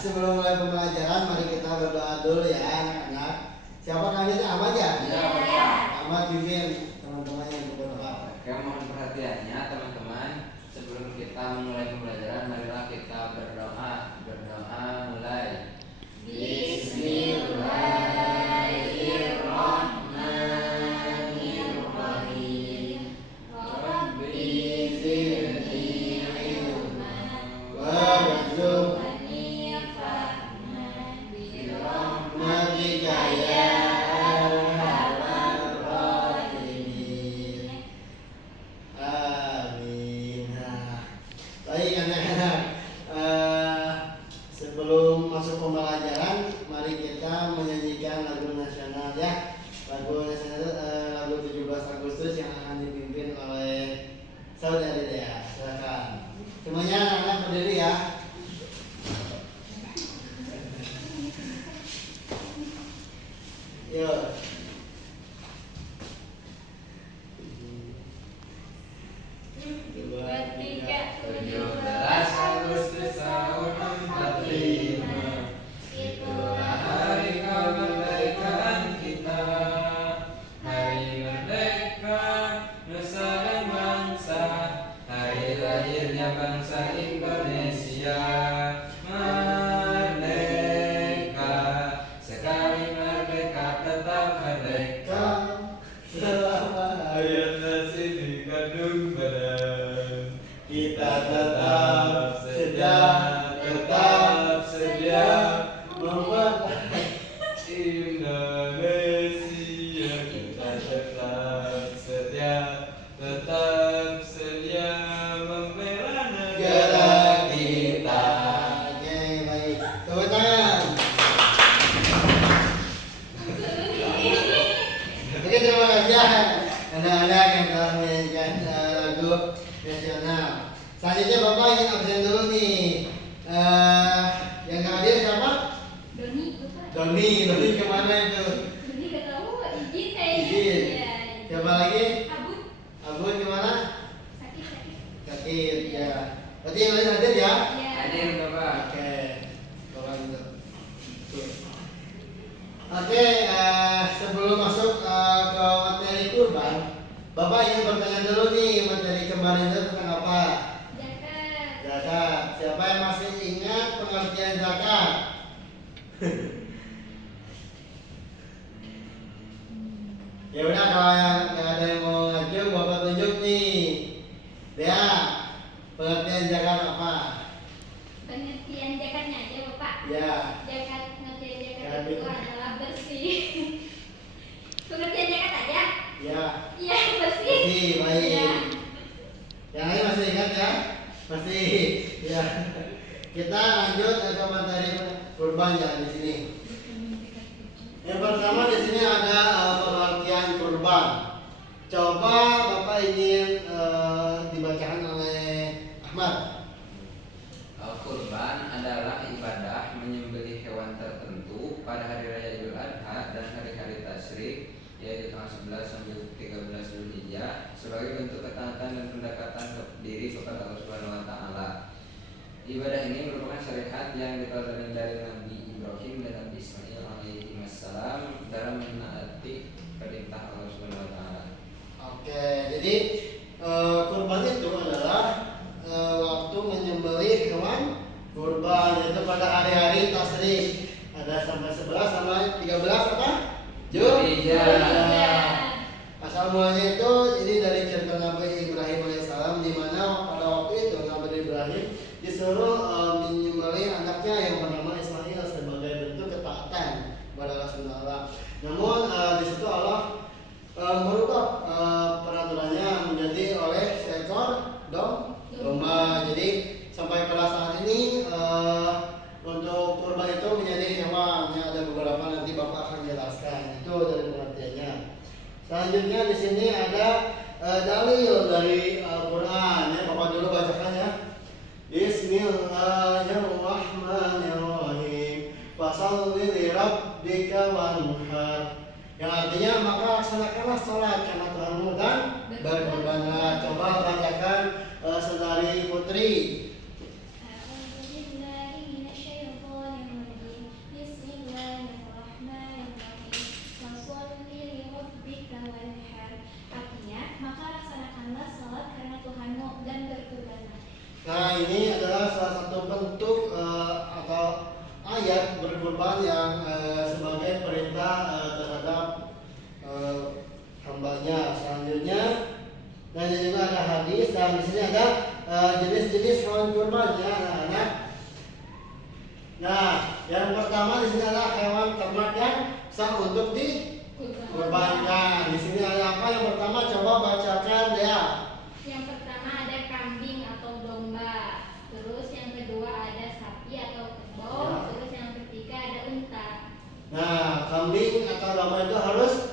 Sebelum mulai pembelajaran, mari kita berdoa dulu ya anak-anak. Siapa kalian? Ahmad ya? Iya. Ahmad pimpin teman-teman yang berdoa. Oke, mohon perhatiannya teman-teman. Sebelum kita memulai pembelajaran, marilah kita berdoa. Berdoa mulai. Bismillahirrahmanirrahim. Rabbi zidni ilman warzuqni fahman birahmatika ya arhamar rahimin. Amin. Baik anak-anak, sebelum masuk pembelajaran, mari kita menyanyikan lagu nasional ya. Lagu nasional lagu 17 Agustus yang akan dipimpin oleh saudari Dea. Silakan. Semuanya anak-anak berdiri ya. Yuk. Dua, tiga. 17 Agustus tahun 45, itulah hari kemerdekaan kita. Hari merdeka nusa dan bangsa, hari lahirnya bangsa Indonesia. Merdeka, sekali merdeka tetap merdeka. Ayat nasi dikandung badan, kita tetap sedia membuat Indonesia. Kita tetap sedia membela negara kita. Oke, baik. Tepuk tangan. Oke, terima kasih anak-anak yang telah menyanyikan lagu nasional. Selanjutnya Bapak ingin absen dulu nih. Yang hadir siapa? Doni, Bapak. Doni kemana itu? Doni gak tahu, izin kayaknya. Izin. Iya. Siapa lagi? Abud, Abun kemana? sakit. Sakit ya. Berarti yang lain hadir ya? Iya. Hadir Bapak. Oke, Bapak gitu. Oke, sebelum masuk ke materi kurban, Bapak ingin bertanya dulu nih, materi kemarin itu tentang apa? Zakat. Zakat. Siapa yang masih ingat pengertian zakat? Ya udah, kalau yang nggak ada yang mau ngajuk, Bapak tunjuk nih. Dea, pengertian zakat apa? Pengertian zakatnya aja, Bapak. Ya. Zakat, pengertian zakat Ya, itu betul. adalah bersih. Pengertian zakat aja? Ya. Iya, bersih. Bersih, baik. Iya. Yang lain masih ingat ya? Masih. Ya. Kita lanjut ke materi kurban ya di sini. Yang pertama di sini ada pengertian kurban. Coba Bapak ingin dibacakan oleh Ahmad. Kurban adalah ibadah menyembelih hewan tertentu pada hari raya Idul Adha dan hari-hari tasyrik, yaitu tanggal 11 sampai 13 Zulhijjah, sebagai bentuk ketaatan dan pendekatan diri kepada Allah Subhanahu wa taala. Ibadah ini merupakan syariat yang diteladani dari Nabi Ibrahim dan Nabi Ismail alaihi wassalam dalam menaati perintah Allah Subhanahu wa taala. Oke, jadi kurban itu adalah waktu menyembelih hewan kurban itu pada hari-hari tasyrik. Ada sampai 11 sampai 13 apa? Zulhijjah. Asal mulanya itu ini dari cerita Nabi Ibrahim alaihissalam, di mana pada waktu itu Nabi Ibrahim disuruh menyembelih anaknya yang bernama Ismail sebagai bentuk ketaatan kepada Allah Subhanahu wa taala. Namun di situ Allah merubah peraturannya menjadi oleh dalil dari Al-Quran ya. Bapak dulu bacakan ya. Bismillahirrahmanirrahim. Fasholli li rabbika wanhar. Yang artinya maka laksanakanlah sholat karena Tuhanmu dan berkurbanlah. Coba bacakan saudari Putri. أعوذ بالله من الشيطان الرجيم بسم الله الرحمن الرحيم وصل لربك وانحر. Artinya, maka laksanakanlah salat karena Tuhanmu dan berkurbanlah. Nah, ini adalah salah satu bentuk atau ayat berkurban yang sebagai perintah terhadap hambanya. Selanjutnya, dan juga ada hadis dan di sini ada jenis-jenis hewan kurban ya anak-anak. Nah, yang pertama di sini adalah hewan ternak yang sah untuk dikurbankan. Di sini ada apa? Yang pertama coba bacakan Dea. Yang pertama ada kambing atau domba. Terus yang kedua ada sapi atau kerbau. Ya. Terus yang ketiga ada unta. Nah, kambing atau domba itu harus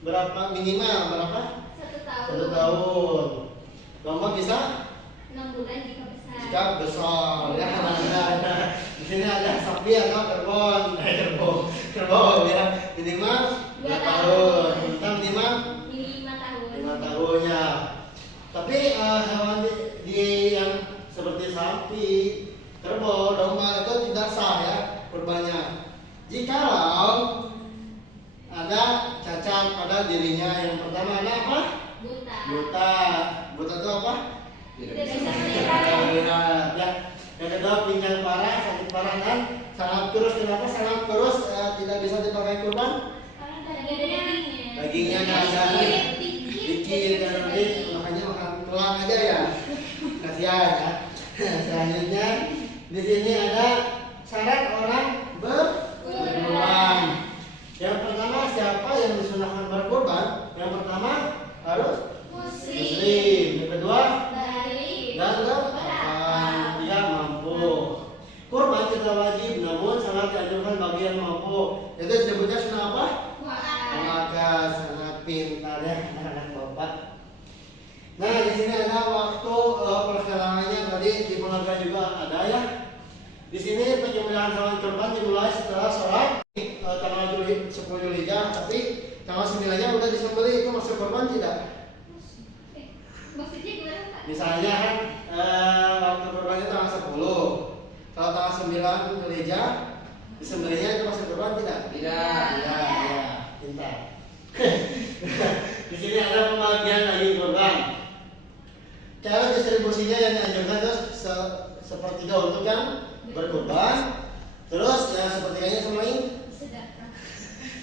berapa minimal berapa? 1 tahun. 1 tahun. Domba bisa 6 bulan jika besar. jika besar ya. Nah, di sini ada sapi atau kerbau ya minimal 2 2 tahun. tahun. Unta minimal Ini 5 tahun. 5 tahun ya. Tapi hewan di yang seperti sapi, kerbau, domba itu tidak sah ya kurbannya. Jikalau ada cacat pada dirinya. Yang pertama ada apa? Buta. Buta. Buta itu apa? Tidak Tidak bisa bisa melihat. melihat. Ya. Yang kedua pinggang parah, sakit parah dan sangat kurus. Kenapa sangat kurus tidak bisa dipakai kurban? Karena dagingnya. Dagingnya nggak ada. Dikit dan nanti makanya makan tulang aja ya. Kasihan ya. Selanjutnya di sini ada syarat orang berkurban. Yang pertama siapa yang disunahkan berkurban? Yang pertama harus muslim. Yang kedua Dari. dan dia mampu. Kurban tidak wajib, namun sangat dianjurkan bagi yang mampu. Itu disebutnya sunnah apa? Maka sangat pintar ya anak-anak bapak. Nah di sini ada waktu pelaksananya tadi dimulai juga ada ya. Di sini penyembelihan hewan kurban dimulai setelah sholat tanggal 10 Zulhijjah, tapi tanggal 9-nya udah disembelih, itu masuk kurban tidak? Maksudnya gimana Pak? Misalnya kan waktu kurbannya tanggal 10, kalau tanggal 9 Zulhijjah disembelihnya itu masuk kurban tidak? Tidak. Tidak, ya, pintar. Di sini ada pembagian daging kurban. Cara distribusinya yang dianjurkan itu sepertiga untuk yang berkurban, terus ya sepertiganya semain Sedekah.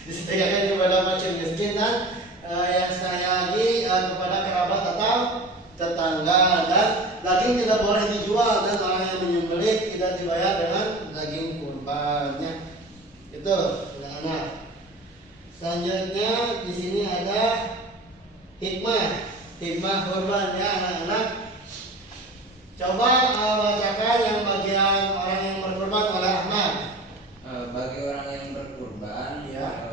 disediakan kepada macam miskin dan yang saya lagi kepada kerabat atau tetangga. Dan daging tidak boleh dijual dan orang yang menyembelih tidak dibayar dengan daging kurbannya. Itu anak. Selanjutnya di sini ada hikmah kurban ya anak-anak. Coba bacakan yang bagian orang yang berkurban oleh Ahmad. Bagi orang yang berkurban, Ya.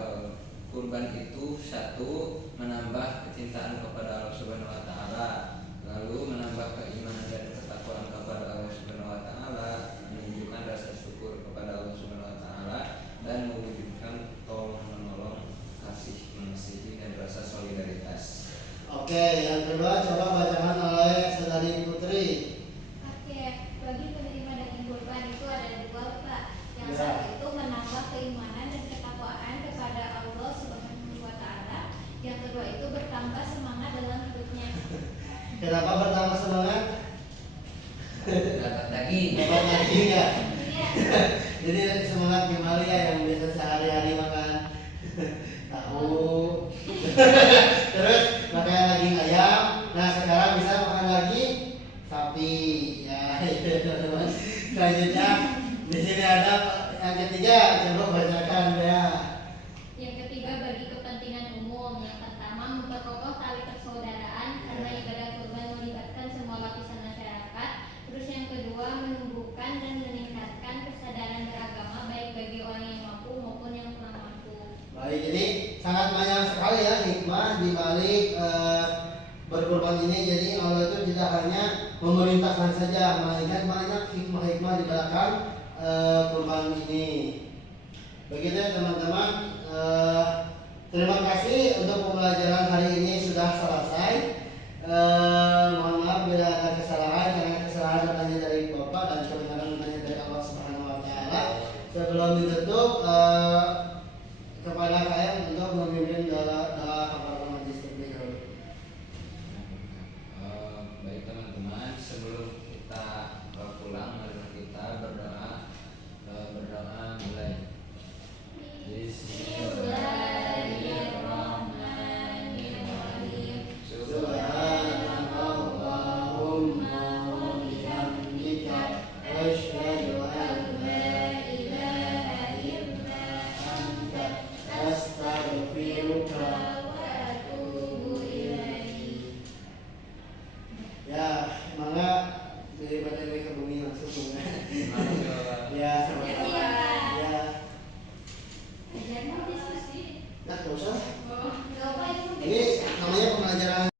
kurban itu satu menambah kecintaan kepada Allah Subhanahu Wa Taala, lalu menambah keimanan dan ketakwaan kepada Allah Subhanahu Wa Taala, menunjukkan rasa syukur kepada Allah Subhanahu Wa Taala, dan mewujudkan tolong menolong, kasih mengasihi dan rasa solidaritas. Oke, yang kedua coba bacakan oleh saudari Putri. Oke, bagi penerima daging kurban itu ada 2 Pak. Yang Ya. satu itu menambah keimanan dan ketakwaan kepada Allah Subhanahu wa taala. Yang kedua itu bertambah semangat dalam hidupnya. Kenapa bertambah semangat? Dapat daging. Dapat daging ya. Iya. Jadi semangat gimana ya yang biasa sehari-hari makan tahu. Terus makan daging ayam. Nah sekarang bisa makan lagi sapi. Ya itu teman-teman. Selanjutnya di sini ada yang ketiga. Coba bacakan ya. Yang ketiga bagi kepentingan umum. Yang pertama memperkokoh tali persaudaraan karena ibadah kurban melibatkan semua lapisan masyarakat. Terus yang kedua menumbuhkan dan meningkatkan kesadaran beragama baik bagi orang yang mampu maupun yang kurang mampu. Baik, jadi sangat banyak sekali ya hikmah di balik berkurban kurban ini. Jadi Allah itu tidak hanya memerintahkan saja, melainkan banyak hikmah-hikmah di belakang kurban ini. Begitu ya teman-teman. Terima kasih untuk pembelajaran hari ini sudah selesai. Mohon maaf bila ada kesalahan, karena kesalahan datangnya dari Bapak dan kebenaran datangnya dari Allah Subhanahu Wa Taala. Sebelum ditutup, kepada kalian untuk memimpin doa kafaratul majlis terlebih dahulu. Baik teman-teman, sebelum kita pulang, mari kita berdoa. Berdoa mulai. Bismillahirrahmanirrahim. Subhanallahumma wa bihamdika asyhadu an la ilaha illa anta astaghfiruka wa atubu ilaik. Ya, semoga daripada ke bumi langsung. Ya, sama-sama. Ya. Ajarnya diskusi. Nah, nggak usah. Oh, nggak apa itu. Ini namanya pembelajaran